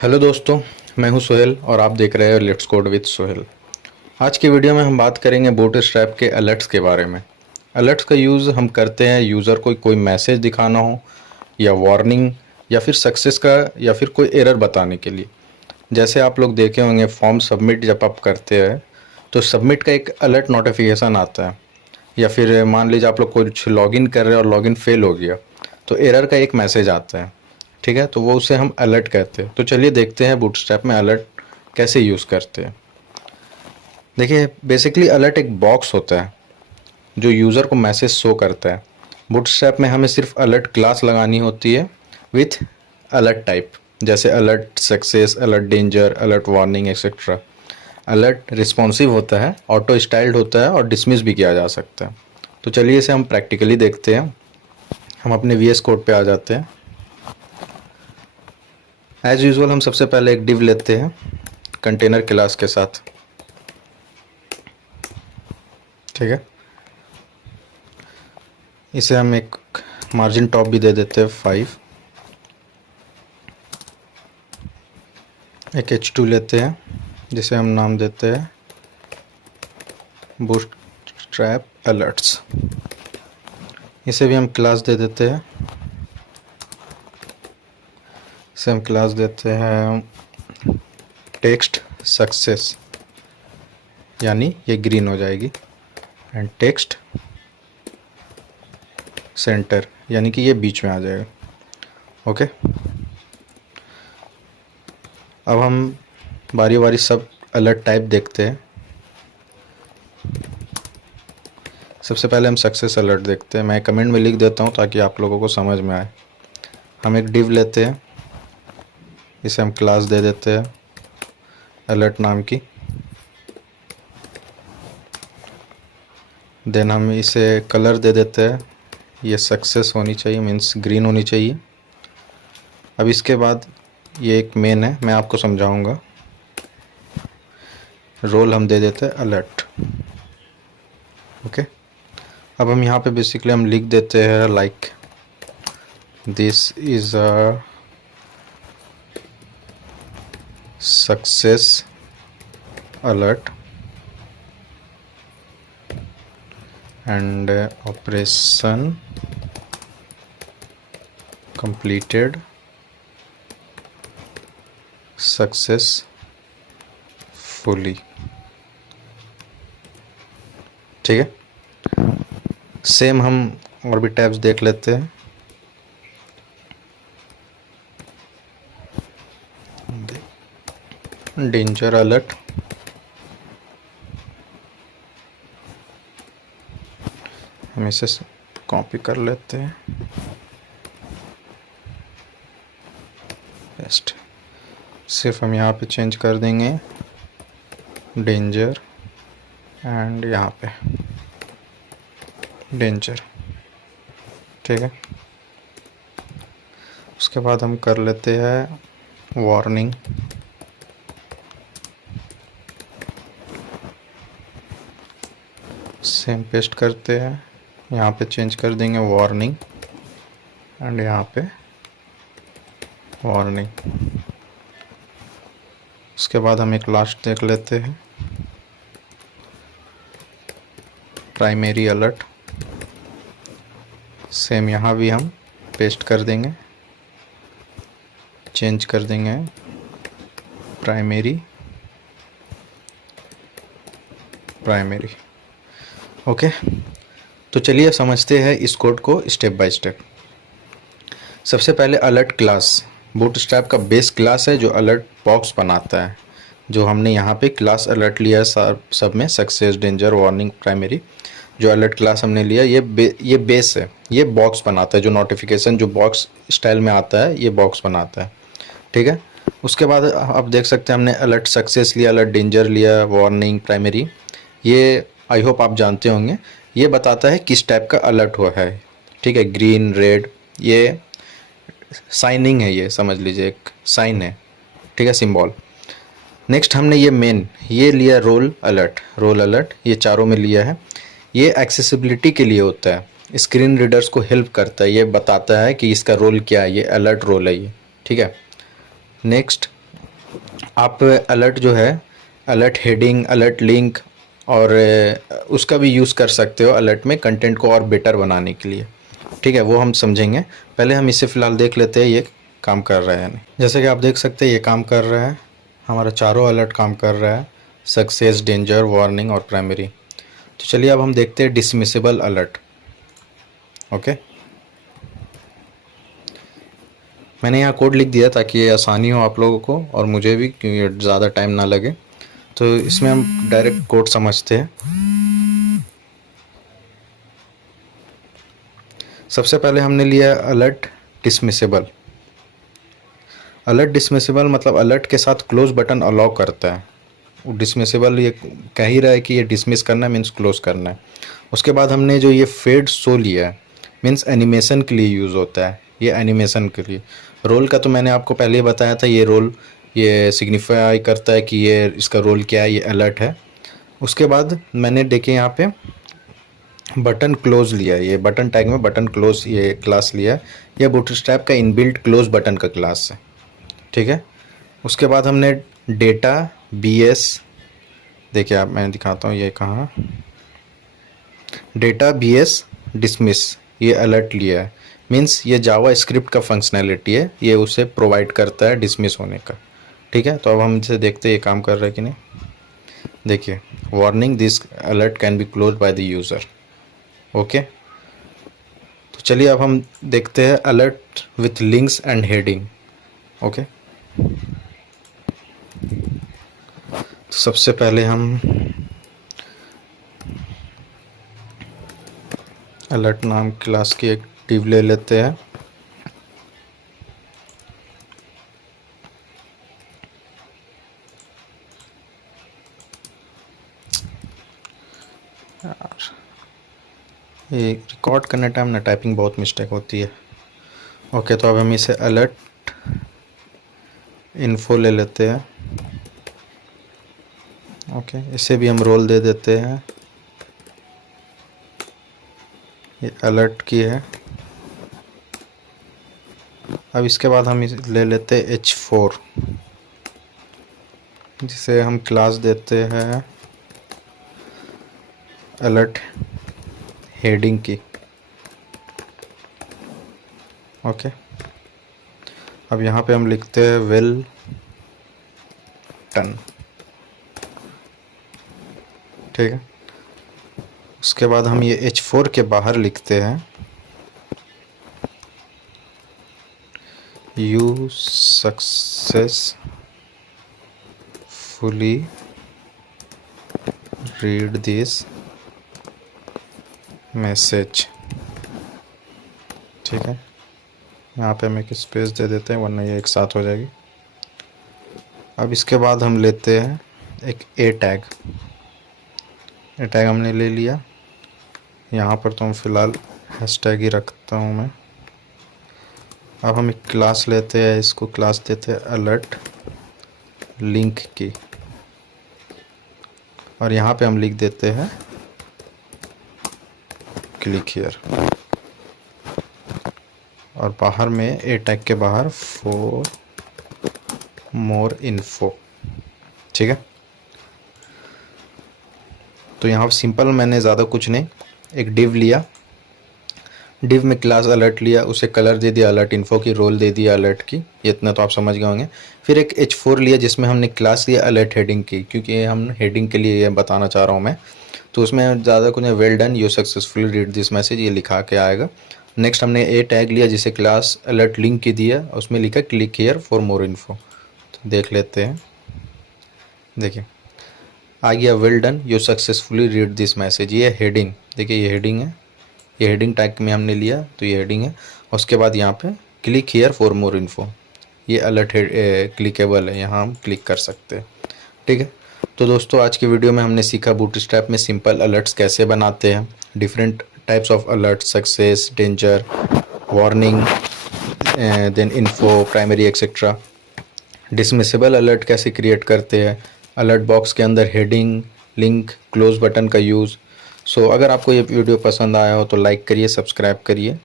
Hello दोस्तों, मैं हूं सोहेल और आप देख रहे हैं लेट्स कोड विद सोहेल। आज की वीडियो में हम बात करेंगे बूटस्ट्रैप के अलर्ट्स के बारे में। अलर्ट्स का यूज़ हम करते हैं यूज़र को कोई मैसेज दिखाना हो या वार्निंग या फिर सक्सेस का या फिर कोई एरर बताने के लिए। जैसे आप लोग देखे होंगे फॉर्म सबमिट जब आप करते हैं तो सबमिट का एक अलर्ट नोटिफिकेशन आता है, या फिर मान लीजिए आप लोग कुछ लॉगिन कर रहे हैं और लॉगिन फेल हो गया तो एरर का एक मैसेज आता है। ठीक है, तो वो उसे हम अलर्ट कहते हैं। तो चलिए देखते हैं बूटस्ट्रैप में अलर्ट कैसे यूज़ करते हैं। देखिए, बेसिकली अलर्ट एक बॉक्स होता है जो यूज़र को मैसेज शो करता है। बूटस्ट्रैप में हमें सिर्फ अलर्ट क्लास लगानी होती है विथ अलर्ट टाइप, जैसे alert success, alert danger, alert warning etcetera. Alert responsive होता है, ऑटो स्टाइल्ड होता है और डिसमिस भी किया जा सकता है। तो चलिए इसे हम प्रैक्टिकली देखते हैं। हम अपने VS कोड पे आ जाते हैं। एज यूजुअल हम सबसे पहले एक डिव लेते हैं कंटेनर क्लास के साथ। ठीक है, इसे हम एक मार्जिन टॉप भी दे देते हैं 5। एक H2 लेते हैं जिसे हम नाम देते हैं बूटस्ट्रैप अलर्ट्स। इसे भी हम क्लास दे देते हैं। इसे हम क्लास देते हैं टेक्स्ट सक्सेस, यानी ये ग्रीन हो जाएगी, एंड टेक्स्ट सेंटर यानी कि ये बीच में आ जाएगा। ओके, अब हम बारी बारी सब अलर्ट टाइप देखते हैं। सबसे पहले हम सक्सेस अलर्ट देखते हैं। मैं कमेंट में लिख देता हूँ ताकि आप लोगों को समझ में आए। हम एक डिव लेते हैं, इसे हम क्लास दे देते हैं अलर्ट नाम की। देन हम इसे कलर दे देते हैं, ये सक्सेस होनी चाहिए, मीन्स ग्रीन होनी चाहिए। अब इसके बाद ये एक मेन है, मैं आपको समझाऊंगा। रोल हम दे देते हैं अलर्ट। ओके, अब हम यहाँ पे बेसिकली हम लिख देते हैं like this is a success alert and operation completed successfully। ठीक है, सेम हम और भी टैब्स देख लेते हैं। डेंजर अलर्ट, हम इसे कॉपी कर लेते हैं, बेस्ट। सिर्फ हम यहाँ पे चेंज कर देंगे डेंजर एंड यहाँ पे डेंजर। ठीक है, उसके बाद हम कर लेते हैं वार्निंग। सेम पेस्ट करते हैं, यहाँ पे चेंज कर देंगे वार्निंग एंड यहाँ पे वार्निंग। उसके बाद हम एक लास्ट देख लेते हैं प्राइमरी अलर्ट। सेम यहाँ भी हम पेस्ट कर देंगे, चेंज कर देंगे प्राइमरी। ओके, तो चलिए समझते हैं इस कोड को स्टेप बाय स्टेप। सबसे पहले अलर्ट क्लास बूटस्ट्रैप का बेस क्लास है जो अलर्ट बॉक्स बनाता है। जो हमने यहाँ पे क्लास अलर्ट लिया है सब में, सक्सेस, डेंजर, वार्निंग, प्राइमरी। जो अलर्ट क्लास हमने लिया ये बेस है, ये बॉक्स बनाता है। जो नोटिफिकेशन जो बॉक्स स्टाइल में आता है ये बॉक्स बनाता है। ठीक है, उसके बाद आप देख सकते हैं हमने अलर्ट सक्सेस लिया, अलर्ट डेंजर लिया, वार्निंग, प्राइमरी। ये आई होप आप जानते होंगे, ये बताता है किस टाइप का अलर्ट हुआ है। ठीक है, ग्रीन, रेड, ये साइनिंग है, ये समझ लीजिए एक साइन है। ठीक है, सिंबल। नेक्स्ट हमने ये लिया रोल अलर्ट, ये चारों में लिया है। ये एक्सेसिबिलिटी के लिए होता है, स्क्रीन रीडर्स को हेल्प करता है, ये बताता है कि इसका रोल क्या है, ये अलर्ट रोल है ये। ठीक है, नेक्स्ट आप अलर्ट जो है, अलर्ट हेडिंग, अलर्ट लिंक और उसका भी यूज़ कर सकते हो अलर्ट में कंटेंट को और बेटर बनाने के लिए। ठीक है, वो हम समझेंगे। पहले हम इसे फ़िलहाल देख लेते हैं ये काम कर रहा है या नहीं। जैसे कि आप देख सकते हैं ये काम कर रहा है, हमारा चारों अलर्ट काम कर रहा है, सक्सेस, डेंजर, वार्निंग और प्राइमरी। तो चलिए अब हम देखते हैं डिसमिसेबल अलर्ट। ओके, मैंने यहाँ कोड लिख दिया ताकि ये आसानी हो आप लोगों को और मुझे भी, क्योंकि ज़्यादा टाइम ना लगे। तो इसमें हम डायरेक्ट कोड समझते हैं। सबसे पहले हमने लिया अलर्ट डिसमिसेबल। अलर्ट डिसमिसेबल मतलब अलर्ट के साथ क्लोज बटन अलाउ करता है। वो डिसमिसेबल ये कह ही रहा है कि ये डिसमिस करना है, मीन्स क्लोज करना है। उसके बाद हमने जो ये फेड शो लिया है, मीन्स एनिमेशन के लिए यूज़ होता है, ये एनिमेशन के लिए। रोल का तो मैंने आपको पहले ही बताया था, ये रोल ये सिग्निफाई करता है कि ये इसका रोल क्या है, ये अलर्ट है। उसके बाद मैंने देखिए यहाँ पे बटन क्लोज लिया है, ये बटन टैग में बटन क्लोज ये क्लास लिया है। ये बूटस्ट्रैप का इनबिल्ट क्लोज बटन का क्लास है। ठीक है, उसके बाद हमने डेटा BS, देखिए आप मैं दिखाता हूँ ये कहाँ, डेटा BS डिसमिस, ये अलर्ट लिया है। मीन्स ये जावा स्क्रिप्ट का फंक्शनैलिटी है, ये उसे प्रोवाइड करता है डिसमिस होने का। ठीक है, तो अब हम इसे देखते हैं ये काम कर रहा है कि नहीं। देखिए, warning, this alert can be close by the user. Okay, तो चलिए अब हम देखते हैं alert with links and heading. Okay, तो सबसे पहले हम अलर्ट नाम क्लास की एक डिव ले लेते हैं। ये रिकॉर्ड करने टाइम ना टाइपिंग बहुत मिस्टेक होती है। ओके, तो अब हम इसे अलर्ट इन्फो ले लेते हैं। ओके, इसे भी हम रोल दे देते हैं, ये अलर्ट की है। अब इसके बाद हम इसे ले लेते हैं H4, जिसे हम क्लास देते हैं अलर्ट हेडिंग की। ओके, अब यहाँ पे हम लिखते हैं वेल डन। ठीक है, उसके बाद हम ये H4 के बाहर लिखते हैं you successfully read this message. ठीक है, यहाँ पे हम एक स्पेस दे देते हैं वरना ये एक साथ हो जाएगी। अब इसके बाद हम लेते हैं एक ए टैग हमने ले लिया। यहाँ पर तो हम फिलहाल हैशटैग ही रखता हूँ मैं। अब हम एक क्लास लेते हैं, इसको क्लास देते हैं अलर्ट लिंक की, और यहाँ पे हम लिख देते हैं क्लिक हियर, और बाहर में ए टैग के बाहर फॉर मोर इन्फो। ठीक है, तो यहाँ सिंपल मैंने ज़्यादा कुछ नहीं, एक डिव लिया, डिव में क्लास अलर्ट लिया, उसे कलर दे दिया अलर्ट इन्फो की, रोल दे दिया अलर्ट की, ये इतना तो आप समझ गए होंगे। फिर एक H4 लिया जिसमें हमने क्लास लिया अलर्ट हेडिंग की, क्योंकि हम हेडिंग के लिए ये बताना चाह रहा हूँ मैं, तो उसमें ज़्यादा कुछ नहीं, well done you successfully read this message, ये लिखा के आएगा। नेक्स्ट हमने ए टैग लिया जिसे क्लास अलर्ट लिंक की दिया, उसमें लिखा click here for more info. तो देख लेते हैं, देखिए आ गया well done you successfully read this message, ये हेडिंग, देखिए ये हेडिंग है, ये हेडिंग टैग में हमने लिया तो ये हेडिंग है। उसके बाद यहाँ पे click here for more info, ये अलर्ट क्लिकेबल है, यहाँ हम क्लिक कर सकते हैं। ठीक है, तो दोस्तों आज की वीडियो में हमने सीखा बूटस्ट्रैप में सिंपल अलर्ट्स कैसे बनाते हैं, different types of alert, success, danger, warning, then info, primary etcetera. Dismissible alert कैसे क्रिएट करते हैं, अलर्ट बॉक्स के अंदर हेडिंग, लिंक, क्लोज बटन का यूज़। सो अगर आपको ये वीडियो पसंद आया हो तो लाइक करिए, सब्सक्राइब करिए।